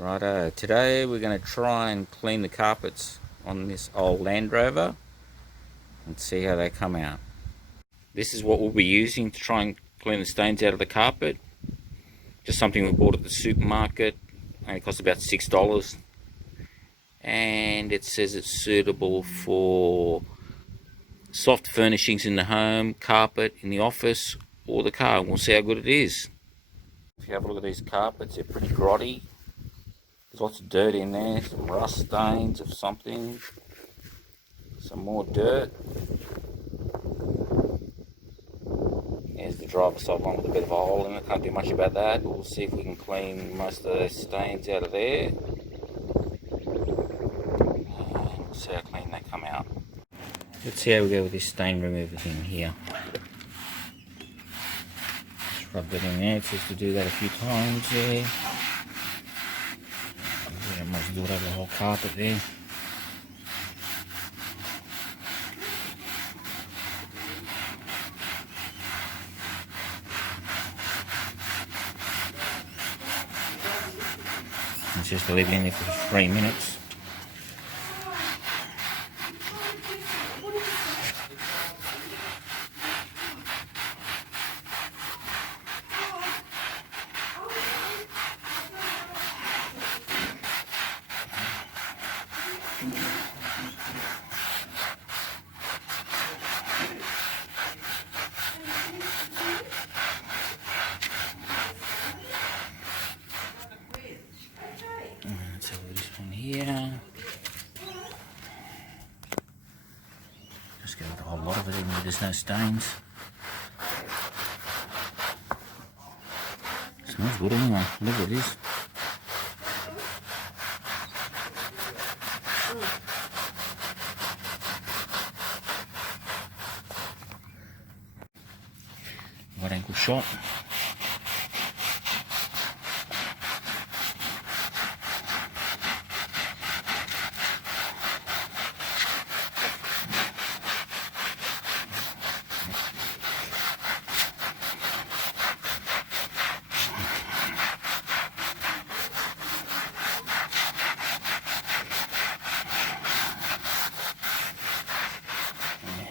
Righto, today we're going to try and clean the carpets on this old Land Rover and see how they come out. This is what we'll be using to try and clean the stains out of the carpet. Just something we bought at the supermarket, only cost about $6. And it says it's suitable for soft furnishings in the home, carpet in the office or the car. We'll see how good it is. If you have a look at these carpets, they're pretty grotty. There's lots of dirt in there, some rust stains of something, some more dirt. Here's the driver's side one with a bit of a hole in it, can't do much about that, but we'll see if we can clean most of those stains out of there. We'll see how clean they come out. Let's see how we go with this stain remover thing here. Just rub that in there, it says to do that a few times there. I might do it over the whole carpet there. It's just to leave it in there for 3 minutes. Let's have this one here. Just go with a whole lot of it, even though there's no stains. Smells good anyway, whatever it is. Right ankle shot.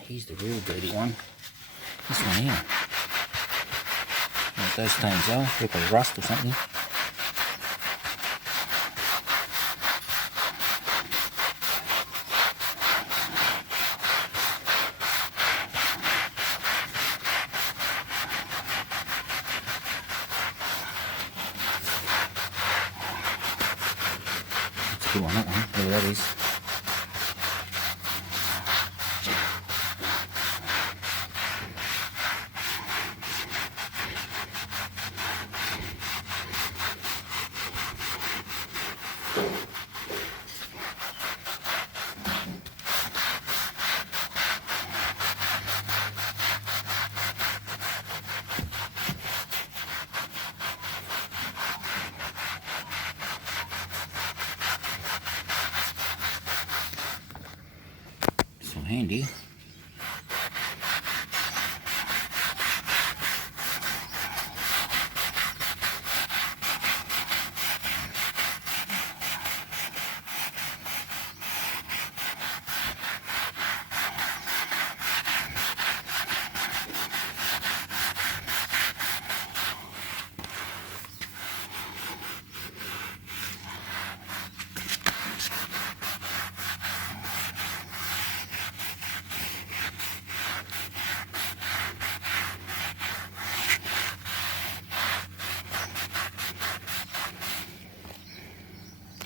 Here's the real dirty one. This one here. What those stains are, look like rust or something. That's a good one, that one. Whatever that is. So handy.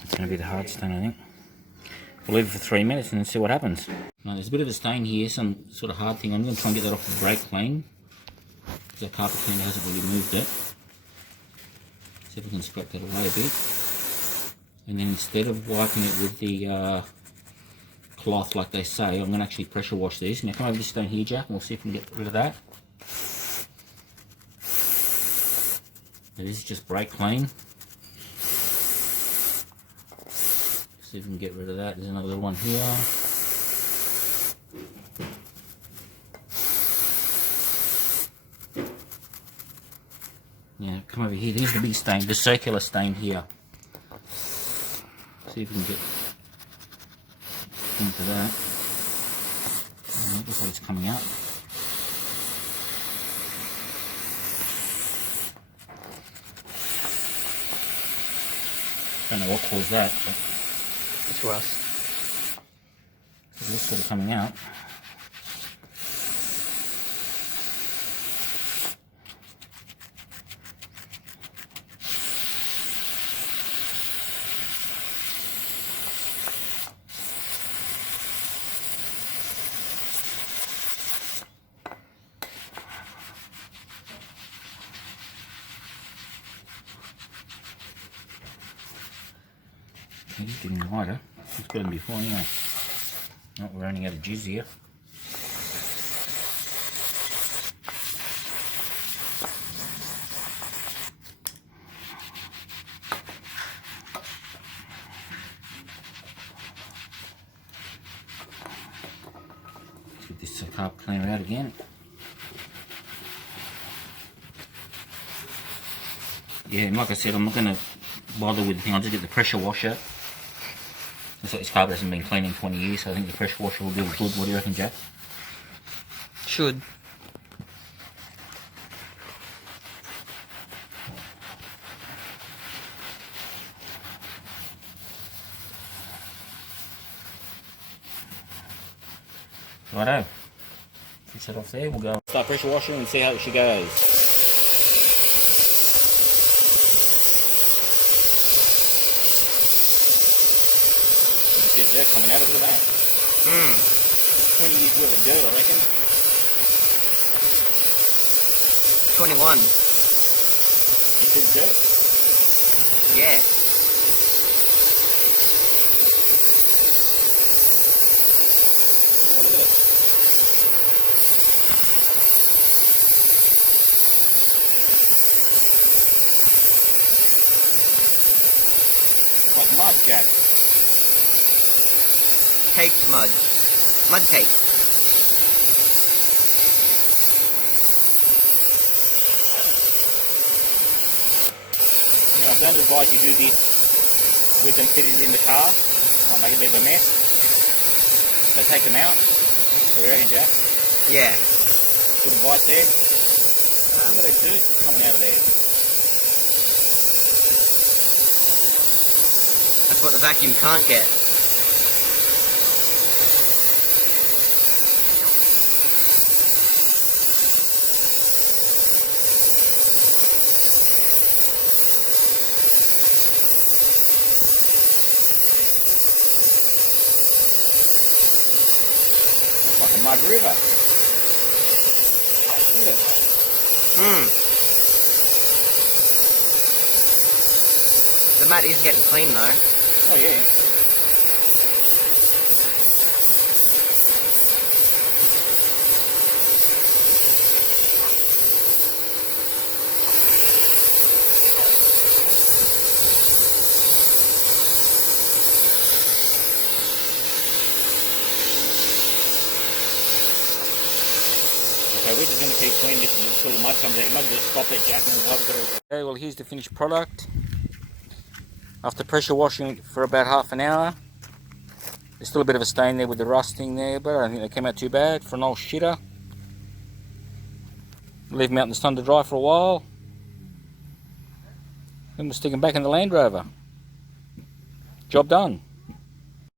It's going to be the hard stain, I think. We'll leave it for 3 minutes and then see what happens. Now there's a bit of a stain here, some sort of hard thing. I'm going to try and get that off the brake clean, because that carpet cleaner hasn't really moved it. See if we can scrape that away a bit. And then instead of wiping it with the cloth like they say, I'm going to actually pressure wash these. Now come over this stain here, Jack, and we'll see if we can get rid of that. Now this is just brake clean. See if we can get rid of that. There's another little one here. Yeah, come over here. Here's the big stain, the circular stain here. See if we can get into that. Looks like it's coming out. Don't know what caused that, but It's rust. it's sort of coming out. It is getting lighter. It's got them before anyway. Oh, we're running out of jizz here. Let's get this carpet cleaner out again. Yeah, and like I said, I'm not going to bother with the thing. I'll just get the pressure washer. Looks like this carpet hasn't been cleaned in 20 years, so I think the pressure washer will do good. What do you reckon, Jack? Should. Righto. Fix it off there. We'll go start pressure washing and see how she goes. There's dirt coming out of it, look at that. It's 20 years worth of dirt, I reckon. 21. You see the dirt? Yeah. Oh, look at it. It's like mud, Jack. Caked mud. Mud cake. Now, I don't advise you do this with them fitted in the car. Might make a bit of a mess. So take them out. What do you reckon, Jack? Yeah. Good advice there. Look at that dirt that's coming out of there. That's what the vacuum can't get. It's like a mud river. Look at it. The mat is getting clean though. Oh yeah. Okay, we're just going to keep cleaning this until the mud comes out. You might just stop that, Jack, and we'll have a good. Okay, well here's the finished product. After pressure washing it for about half an hour, there's still a bit of a stain there with the rusting there, but I don't think they came out too bad for an old shitter. Leave them out in the sun to dry for a while. Then we'll stick them back in the Land Rover. Job done.